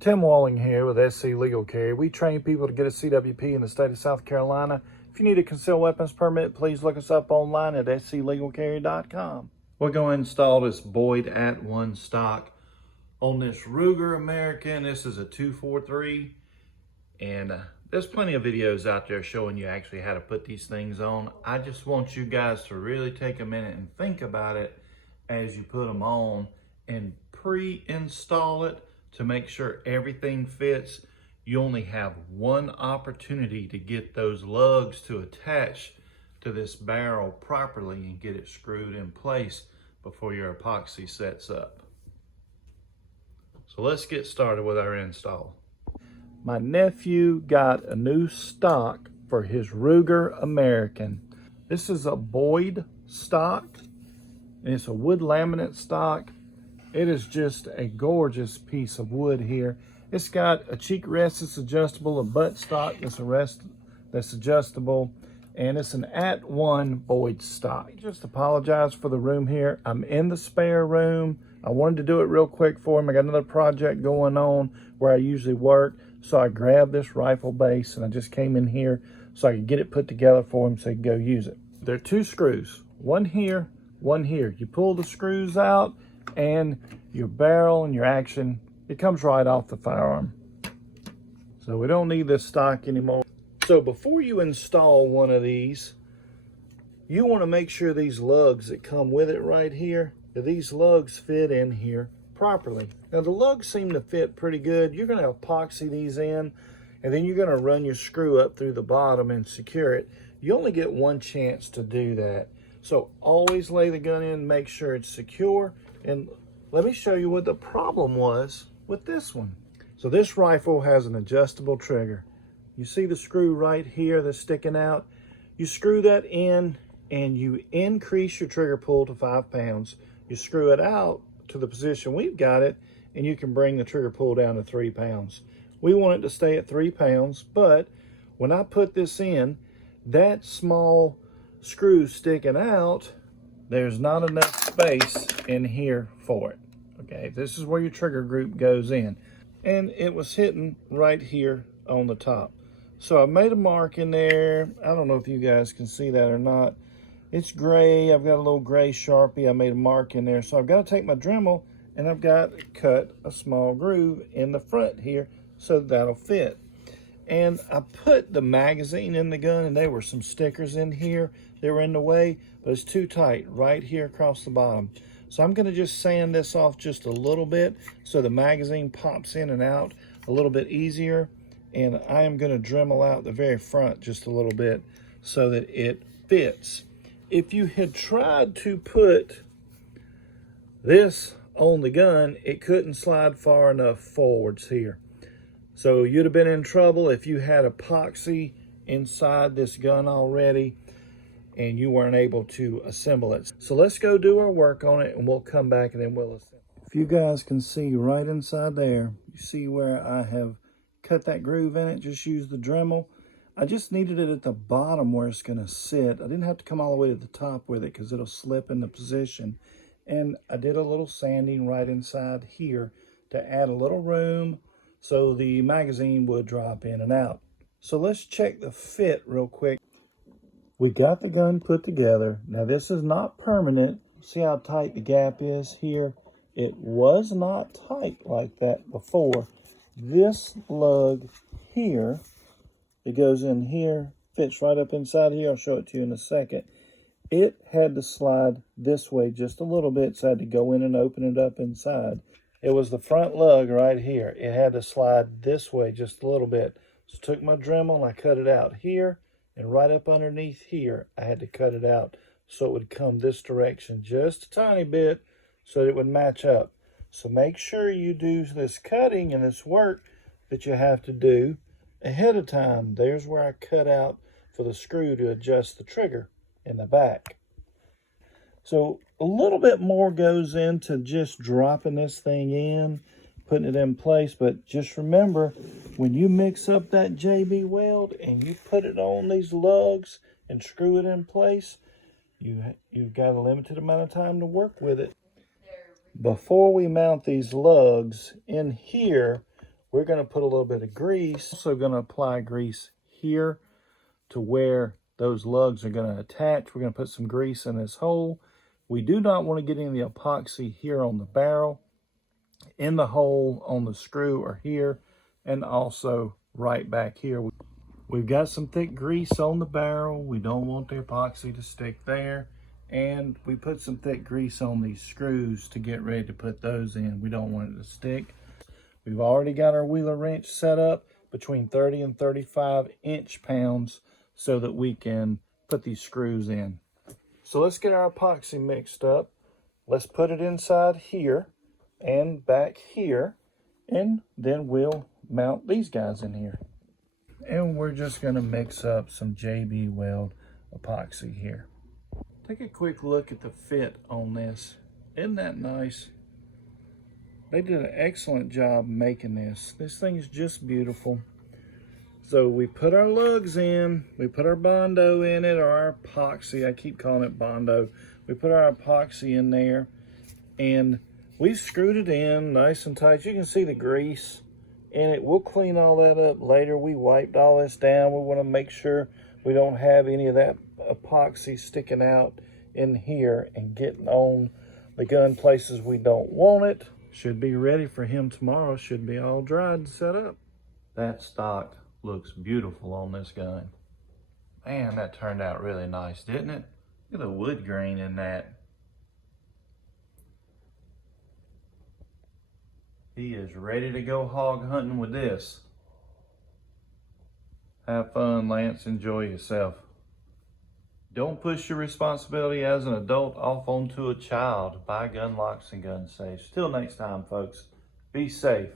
Tim Walling here with SC Legal Carry. We train people to get a CWP in the state of South Carolina. If you need a concealed weapons permit, please look us up online at sclegalcarry.com. We're going to install this Boyd at one stock on this Ruger American. This is a 243, and there's plenty of videos out there showing you actually how to put these things on. I just want you guys to really take a minute and think about it as you put them on and pre-install it to make sure everything fits. You only have one opportunity to get those lugs to attach to this barrel properly and get it screwed in place before your epoxy sets up. So let's get started with our install. My nephew got a new stock for his Ruger American. This is a Boyd stock, and it's a wood laminate stock. It is just a gorgeous piece of wood here. It's got a cheek rest that's adjustable, a butt stock that's adjustable, and it's an at-one Boyd stock. Just apologize for the room here. I'm in the spare room. I wanted to do it real quick for him. I got another project going on where I usually work, so I grabbed this rifle base and I just came in here so I could get it put together for him so he could go use it. There are two screws, one here, one here. You pull the screws out and your barrel and your action, it comes right off the firearm. So we don't need this stock anymore. So before you install one of these, you want to make sure these lugs that come with it right here, that these lugs fit in here properly. Now the lugs seem to fit pretty good. You're going to epoxy these in, and then you're going to run your screw up through the bottom and secure it. You only get one chance to do that. So always lay the gun in, make sure it's secure. And let me show you what the problem was with this one. So this rifle has an adjustable trigger. You see the screw right here that's sticking out? You screw that in and you increase your trigger pull to 5 pounds. You screw it out to the position we've got it, and you can bring the trigger pull down to 3 pounds. We want it to stay at 3 pounds, but when I put this in, that small screw sticking out, there's not enough space in here for it. Okay, this is where your trigger group goes in, and it was hitting right here on the top. So I made a mark in there. I don't know if you guys can see that or not. It's gray. I've got a little gray Sharpie. I made a mark in there. So I've got to take my Dremel and I've got to cut a small groove in the front here so that'll fit. And I put the magazine in the gun, and there were some stickers in here. They were in the way, but it's too tight right here across the bottom. So I'm gonna just sand this off just a little bit so the magazine pops in and out a little bit easier. And I am gonna Dremel out the very front just a little bit so that it fits. If you had tried to put this on the gun, it couldn't slide far enough forwards here. So you'd have been in trouble if you had epoxy inside this gun already and you weren't able to assemble it. So let's go do our work on it, and we'll come back and then we'll assemble. If you guys can see right inside there, you see where I have cut that groove in it, just use the Dremel. I just needed it at the bottom where it's gonna sit. I didn't have to come all the way to the top with it because it'll slip into position. And I did a little sanding right inside here to add a little room so the magazine would drop in and out. So let's check the fit real quick. We got the gun put together. Now this is not permanent. See how tight the gap is here? It was not tight like that before. This lug here, it goes in here, fits right up inside here. I'll show it to you in a second. It had to slide this way just a little bit, so I had to go in and open it up inside. It was the front lug right here. It had to slide this way just a little bit. So I took my Dremel and I cut it out here, and right up underneath here, I had to cut it out so it would come this direction just a tiny bit so that it would match up. So make sure you do this cutting and this work that you have to do ahead of time. There's where I cut out for the screw to adjust the trigger in the back. So a little bit more goes into just dropping this thing in, putting it in place. But just remember, when you mix up that JB weld and you put it on these lugs and screw it in place, you've got a limited amount of time to work with it. Before we mount these lugs in here, we're going to put a little bit of grease. Also going to apply grease here to where those lugs are going to attach. We're going to put some grease in this hole. We do not want to get any of the epoxy here on the barrel, in the hole on the screw or here, and also right back here. We've got some thick grease on the barrel. We don't want the epoxy to stick there. And we put some thick grease on these screws to get ready to put those in. We don't want it to stick. We've already got our wheeler wrench set up between 30 and 35 inch-pounds so that we can put these screws in. So let's get our epoxy mixed up. Let's put it inside here and back here, and then we'll mount these guys in here. And we're just going to mix up some JB Weld epoxy here. Take a quick look at the fit on this. Isn't that nice? They did an excellent job making this. This thing is just beautiful. So we put our lugs in, we put our Bondo in it, or our epoxy. I keep calling it Bondo. We put our epoxy in there, and we screwed it in nice and tight. You can see the grease in it. We'll clean all that up later. We wiped all this down. We want to make sure we don't have any of that epoxy sticking out in here and getting on the gun places we don't want it. Should be ready for him tomorrow. Should be all dried and set up. That stock looks beautiful on this gun. Man, that turned out really nice, didn't it? Look at the wood grain in that. He is ready to go hog hunting with this. Have fun, Lance. Enjoy yourself. Don't push your responsibility as an adult off onto a child. Buy gun locks and gun safes. Till next time, folks. Be safe.